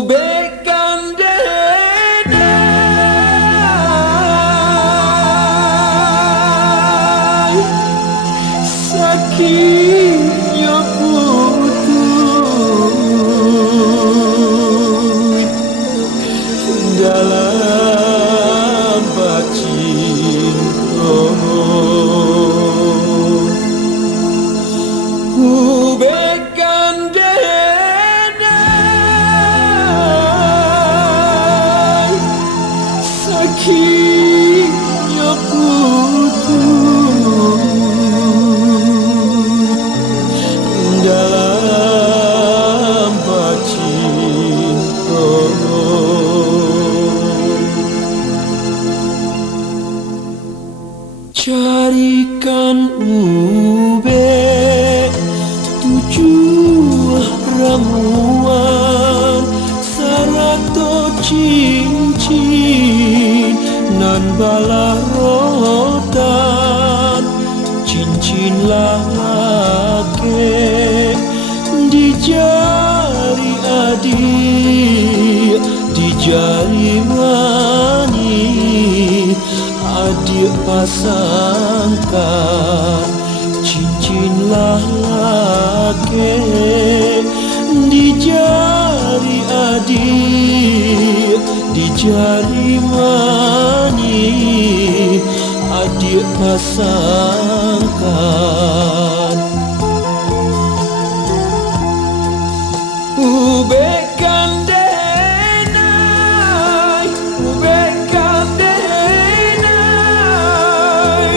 Ubekkan denai sakitnya putus dalam bacinta. Ubekkan denai sakitnya putus dalam bacinta. Carikan ube tujuh ramuan sarato cincin nan bala rotan cincin lake di jari adik di jari mani adik pasangkan cincin lake di jari adik di jari mani adik pasangkan. Ubekkan denai ubekkan denai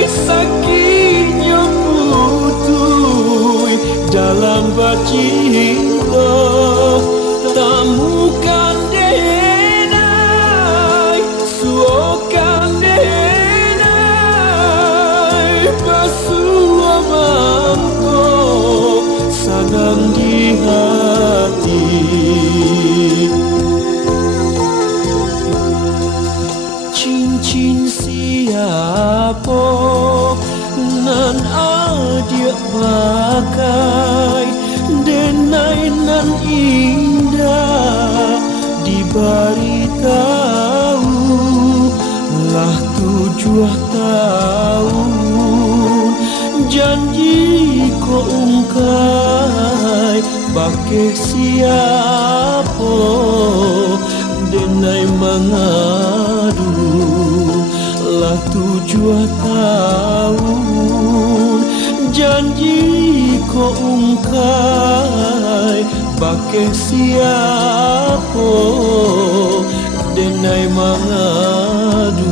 sakitnya putus dalam bacinta. Tamukan denai suokan denai basuh mangko sanang di hati. Cincin siapa nan adik pakai denai nan indah diberitahu lah 7 tahun janji ko ungkai bake siapa denai mengadu lah 7 tahun janji ko ungkai bake siapa denai mengadu.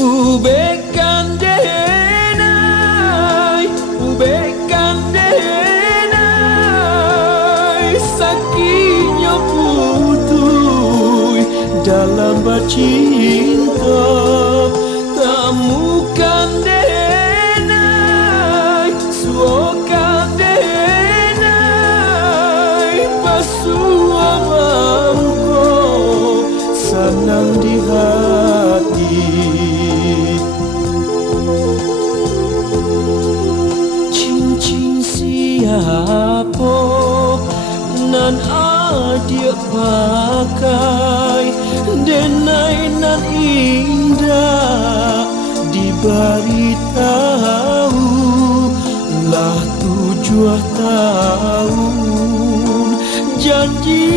Ubekkan denai sakitnya putus dalam bacinta. Tamukan denai suokan denai basuh mangko sanang di hati. pakai denai nan indah diberitahu lah 7 tahun janji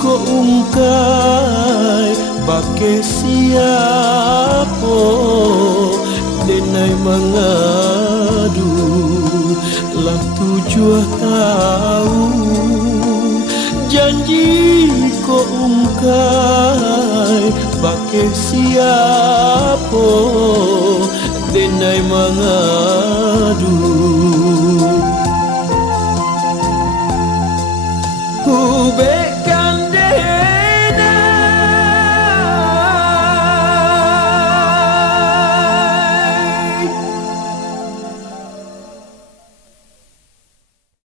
ko ungkai pakai siapa denai mengadu lah 7 tahun janji ko ungkai pakai siapa denai mengadu